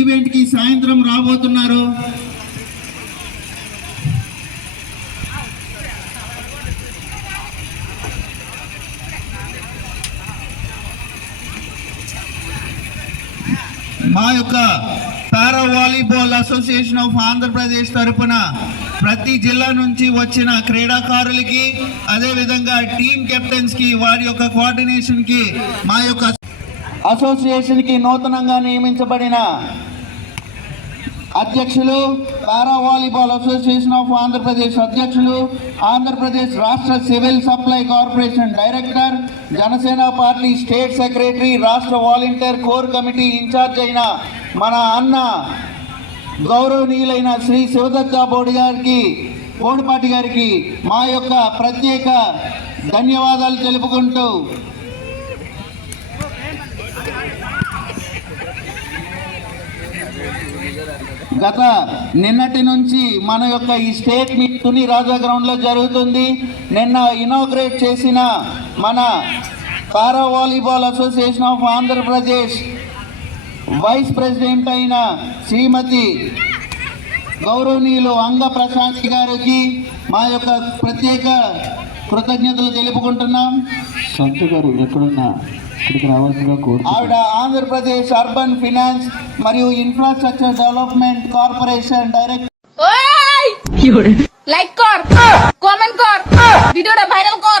Event కి సాయంత్రం రాబోతున్నారు. మా యొక్క పారా వాలీబాల్ అసోసియేషన్ ఆఫ్ ఆంధ్రప్రదేశ్ తరపున ప్రతి జిల్లా నుంచి వచ్చిన క్రీడాకారులకి, అదేవిధంగా టీమ్ కెప్టెన్స్ కి, వారి యొక్క కోఆర్డినేషన్ కి, మా యొక్క అసోసియేషన్ కి నూతనంగా నియమించబడిన అధ్యక్షులు, పారా వాలీబాల్ అసోసియేషన్ ఆఫ్ ఆంధ్రప్రదేశ్ అధ్యక్షులు, ఆంధ్రప్రదేశ్ రాష్ట్ర civil supply corporation director, Janasena party state secretary, రాష్ట్ర వాలంటీర్ కోర్ కమిటీ ఇన్ఛార్జ్ అయిన మన అన్న గౌరవనీయులైన శ్రీ శివదత్త బోడిపాటి గారికి మా యొక్క ప్రత్యేక ధన్యవాదాలు తెలుపుకుంటూ గత నిన్నటి నుంచి మన యొక్క ఈ స్టేట్ మీట్ తుని రాజా గ్రౌండ్లో జరుగుతుంది. నిన్న ఇనాగ్రేట్ చేసిన మన పారా volleyball association of Andhra Pradesh vice president అయిన శ్రీమతి గౌరవనీయులు అంగ ప్రశాంత్ గారికి మా యొక్క ప్రత్యేక కృతజ్ఞతలు తెలుపుకుంటున్నాం. సంతు గారు ఎక్కడున్నా ఇక్కడికి రావాల్సిందిగా కోరుతున్నాం. ఆవిడ ఆంధ్రప్రదేశ్ అర్బన్ ఫైనాన్స్ మరియు infrastructure development corporation director. Like কর, কমেন্ট কর, ভিডিওটা ভাইরাল কর।